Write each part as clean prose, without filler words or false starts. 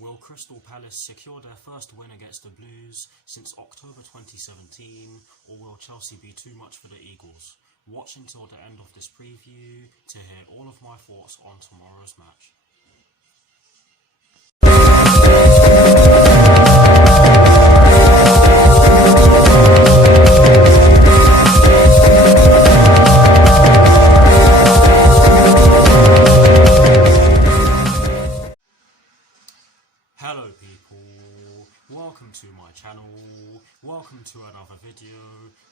Will Crystal Palace secure their first win against the Blues since October 2017, or will Chelsea be too much for the Eagles? Watch until the end of this preview to hear all of my thoughts on tomorrow's match. Hello people, welcome to my channel, welcome to another video.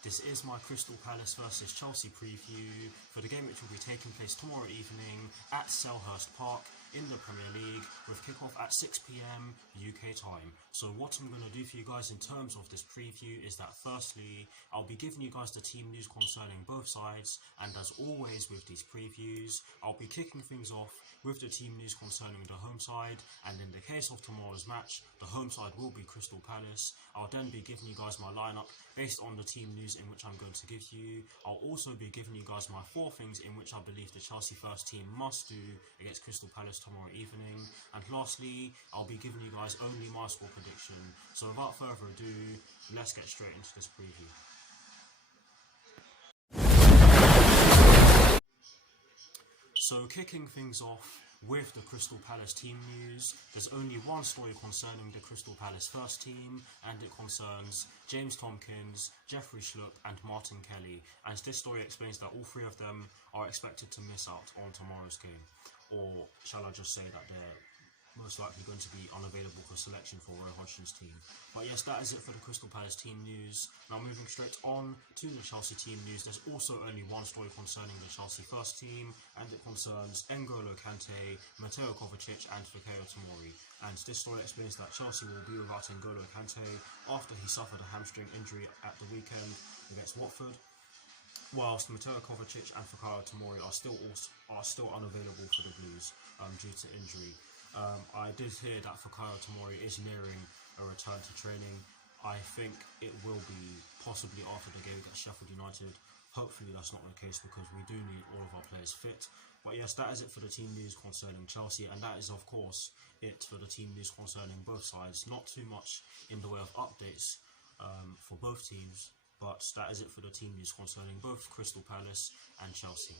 This is my Crystal Palace vs Chelsea preview for the game which will be taking place tomorrow evening at Selhurst Park in the Premier League with kickoff at 6 PM UK time. So what I'm going to do for you guys in terms of this preview is that firstly, I'll be giving you guys the team news concerning both sides, and as always with these previews, I'll be kicking things off with the team news concerning the home side, and in the case of tomorrow's match, the home side will be Crystal Palace. I'll then be giving you guys my lineup based on the team news in which I'm going to give you. I'll also be giving you guys my 4 things in which I believe the Chelsea first team must do against Crystal Palace tomorrow evening, and lastly, I'll be giving you guys only my score prediction. So without further ado, let's get straight into this preview. So kicking things off with the Crystal Palace team news, there's only one story concerning the Crystal Palace first team, and it concerns James Tompkins, Jeffrey Schlupp and Martin Kelly, and this story explains that all 3 of them are expected to miss out on tomorrow's game, or shall I just say that they're most likely going to be unavailable for selection for Roy Hodgson's team. But yes, that is it for the Crystal Palace team news. Now moving straight on to the Chelsea team news, there's also only one story concerning the Chelsea first team, and it concerns N'Golo Kante, Mateo Kovacic and Fikayo Tomori. And this story explains that Chelsea will be without N'Golo Kante after he suffered a hamstring injury at the weekend against Watford, whilst Mateo Kovacic and Fikayo Tomori are still unavailable for the Blues due to injury. I did hear that Fikayo Tomori is nearing a return to training. I think it will be possibly after the game against Sheffield United. Hopefully that's not the case because we do need all of our players fit. But yes, that is it for the team news concerning Chelsea, and that is of course it for the team news concerning both sides. Not too much in the way of updates for both teams, but that is it for the team news concerning both Crystal Palace and Chelsea.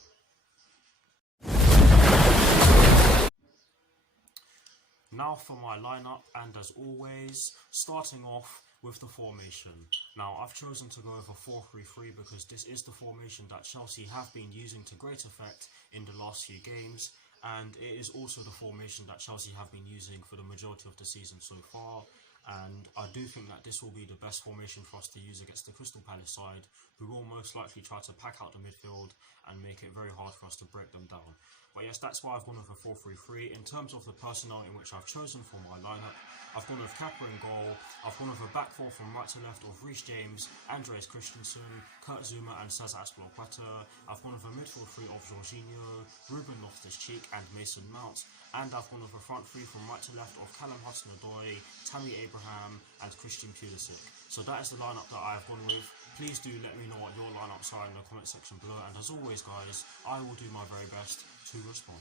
Now for my lineup, and as always, starting off with the formation. Now I've chosen to go over 4-3-3 because this is the formation that Chelsea have been using to great effect in the last few games, and it is also the formation that Chelsea have been using for the majority of the season so far. And I do think that this will be the best formation for us to use against the Crystal Palace side, who will most likely try to pack out the midfield and make it very hard for us to break them down. But yes, that's why I've gone with a 4-3-3. In terms of the personnel in which I've chosen for my lineup, I've gone with Kappa in goal. I've gone with a back 4 from right to left of Reece James, Andreas Christensen, Kurt Zouma and Cesar Azpilicueta. I've gone with a midfield 3 of Jorginho, Ruben Loftus-Cheek and Mason Mount. And I've gone with a front 3 from right to left of Callum Hudson-Odoi, Tammy Abraham and Christian Pulisic. So that is the lineup that I've gone with. Please do let me know what your lineups are in the comment section below, and as always guys, I will do my very best to respond.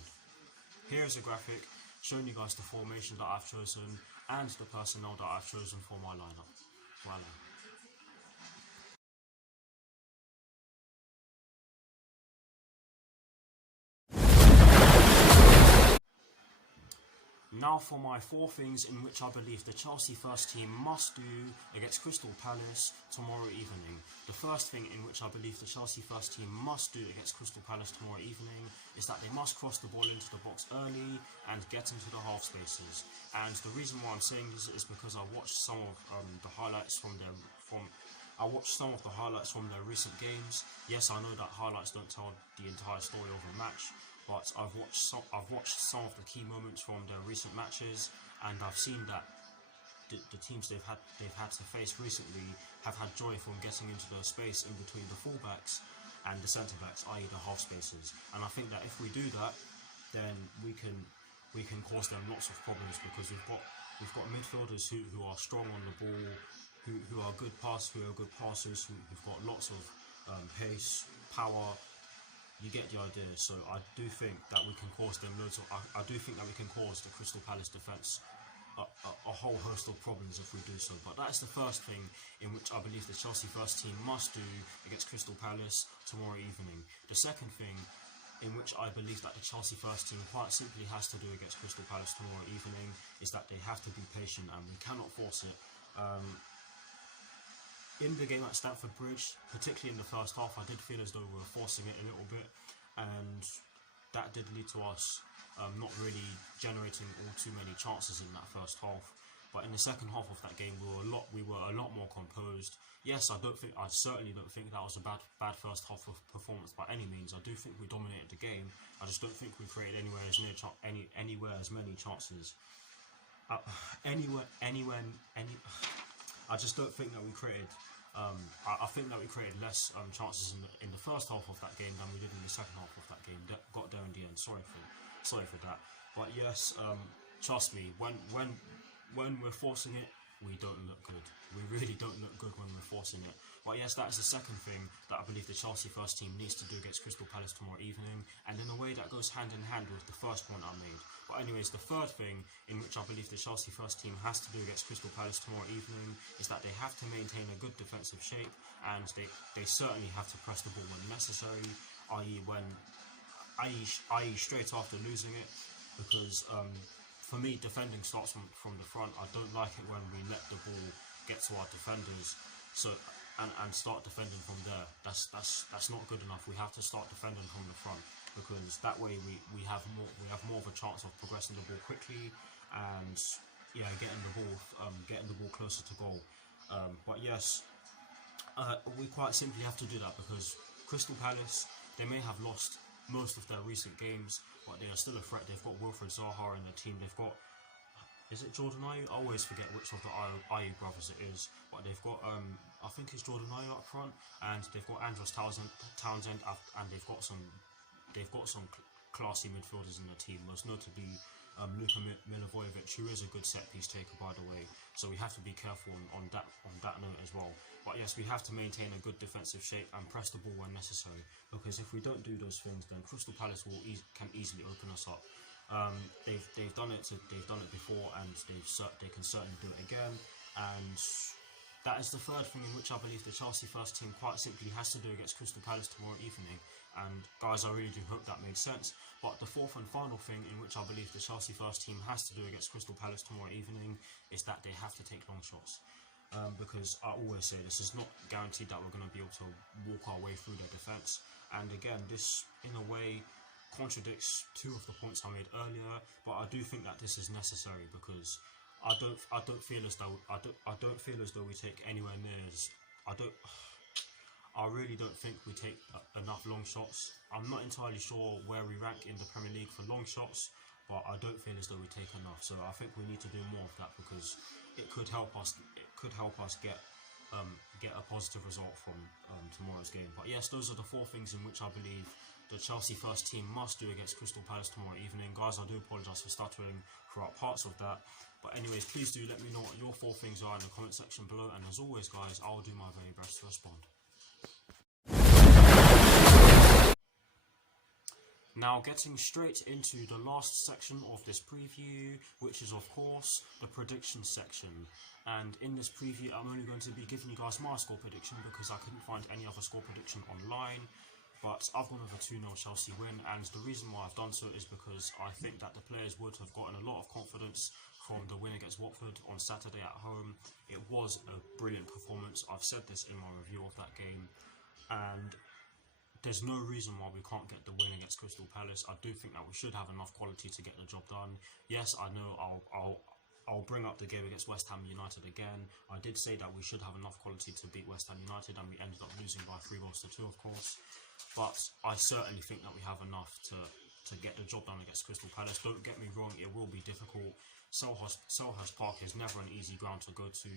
Here is a graphic showing you guys the formation that I've chosen and the personnel that I've chosen for my lineup. Voilà. Now for my 4 things in which I believe the Chelsea first team must do against Crystal Palace tomorrow evening. The first thing in which I believe the Chelsea first team must do against Crystal Palace tomorrow evening is that they must cross the ball into the box early and get into the half spaces. And the reason why I'm saying this is because I watched some of the highlights from their recent games. Yes, I know that highlights don't tell the entire story of a match, but I've watched some of the key moments from their recent matches, and I've seen that the teams they've had to face recently have had joy from getting into the space in between the fullbacks and the centre backs, i.e. the half spaces. And I think that if we do that, then we can cause them lots of problems, because we've got midfielders who are strong on the ball, who are good passers, who've got lots of pace, power. You get the idea. So I do think that we can cause them loads of. I do think that we can cause the Crystal Palace defence a whole host of problems if we do so. But that is the first thing in which I believe the Chelsea first team must do against Crystal Palace tomorrow evening. The second thing in which I believe that the Chelsea first team quite simply has to do against Crystal Palace tomorrow evening is that they have to be patient, and we cannot force it. In the game at Stamford Bridge, particularly in the first half, I did feel as though we were forcing it a little bit, and that did lead to us not really generating all too many chances in that first half. But in the second half of that game, we were a lot more composed. Yes, I certainly don't think that was a bad first half of performance by any means. I do think we dominated the game. I just don't think we created anywhere as many chances. I just don't think that we created. I think that we created less chances in the first half of that game than we did in the second half of that game. That got there in the end. Sorry for that. But yes, trust me, when we're forcing it, we don't look good. We really don't look good when we're forcing it. But yes, that is the second thing that I believe the Chelsea first team needs to do against Crystal Palace tomorrow evening, and in a way that goes hand in hand with the first point I made. But anyways, the third thing in which I believe the Chelsea first team has to do against Crystal Palace tomorrow evening is that they have to maintain a good defensive shape, and they certainly have to press the ball when necessary, i.e. straight after losing it, because for me, defending starts from the front. I don't like it when we let the ball get to our defenders, and start defending from there. That's not good enough. We have to start defending from the front, because that way we have more of a chance of progressing the ball quickly and getting the ball closer to goal. But yes, we quite simply have to do that, because Crystal Palace, they may have lost most of their recent games, but they are still a threat. They've got Wilfred Zaha in the team. They've got, is it Jordan Ayew? I always forget which of the Ayew brothers it is, but they've got I think it's Jordan Ayew up front, and they've got Andros Townsend, and they've got some classy midfielders in the team, most notably Luka Milivojevic, who is a good set piece taker, by the way. So we have to be careful on that note as well. But yes, we have to maintain a good defensive shape and press the ball when necessary, because if we don't do those things, then Crystal Palace can easily open us up. They've done it before, and they can certainly do it again. And that is the third thing in which I believe the Chelsea first team quite simply has to do against Crystal Palace tomorrow evening. And guys, I really do hope that made sense. But the fourth and final thing in which I believe the Chelsea first team has to do against Crystal Palace tomorrow evening is that they have to take long shots. Because I always say this is not guaranteed that we're going to be able to walk our way through their defence. And again, this in a way contradicts two of the points I made earlier, but I do think that this is necessary, because I don't feel as though we take anywhere near as I really don't think we take enough long shots. I'm not entirely sure where we rank in the Premier League for long shots, but I don't feel as though we take enough. So I think we need to do more of that, because it could help us get a positive result from tomorrow's game. But yes, those are the four things in which I believe the Chelsea first team must do against Crystal Palace tomorrow evening. Guys, I do apologise for stuttering throughout parts of that. But anyways, please do let me know what your four things are in the comment section below. And as always, guys, I'll do my very best to respond. Now, getting straight into the last section of this preview, which is of course the prediction section. And in this preview, I'm only going to be giving you guys my score prediction, because I couldn't find any other score prediction online. But I've gone with a 2-0 Chelsea win, and the reason why I've done so is because I think that the players would have gotten a lot of confidence from the win against Watford on Saturday at home. It was a brilliant performance. I've said this in my review of that game, and there's no reason why we can't get the win against Crystal Palace. I do think that we should have enough quality to get the job done. Yes, I know I'll bring up the game against West Ham United again. I did say that we should have enough quality to beat West Ham United, and we ended up losing by 3-2, of course. But I certainly think that we have enough to get the job done against Crystal Palace. Don't get me wrong, it will be difficult. Selhurst Park is never an easy ground to go to,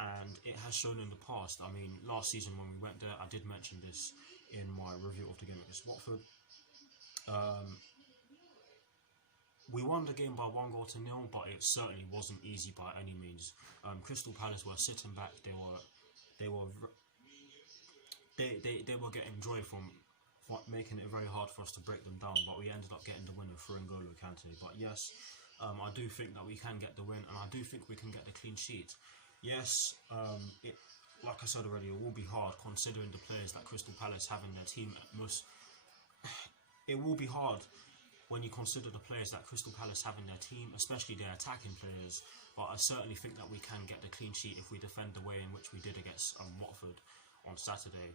and it has shown in the past. I mean, last season when we went there, I did mention this in my review of the game against Watford. We won the game by 1-0, but it certainly wasn't easy by any means. Crystal Palace were sitting back. They were getting joy from making it very hard for us to break them down, but we ended up getting the winner through N'Golo Kante. But yes, I do think that we can get the win, and I do think we can get the clean sheet. Yes, like I said already, it will be hard considering the players that Crystal Palace have in their team. It will be hard when you consider the players that Crystal Palace have in their team, especially their attacking players. But I certainly think that we can get the clean sheet if we defend the way in which we did against Watford on Saturday.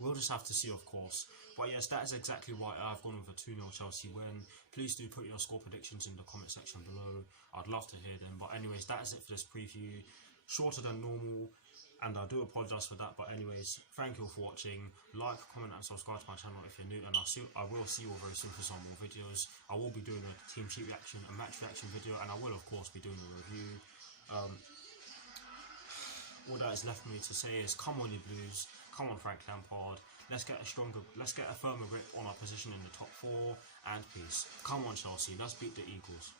We'll just have to see, of course. But yes, that is exactly why I've gone with a 2-0 Chelsea win. Please do put your score predictions in the comment section below. I'd love to hear them. But anyways, that is it for this preview. Shorter than normal, and I do apologise for that. But anyways, thank you all for watching. Like, comment and subscribe to my channel if you're new, and I will see you all very soon for some more videos. I will be doing a team sheet reaction, a match reaction video, and I will of course be doing a review. All that is left for me to say is, come on you Blues, come on Frank Lampard, let's get a firmer grip on our position in the top 4, and peace. Come on Chelsea, let's beat the Eagles.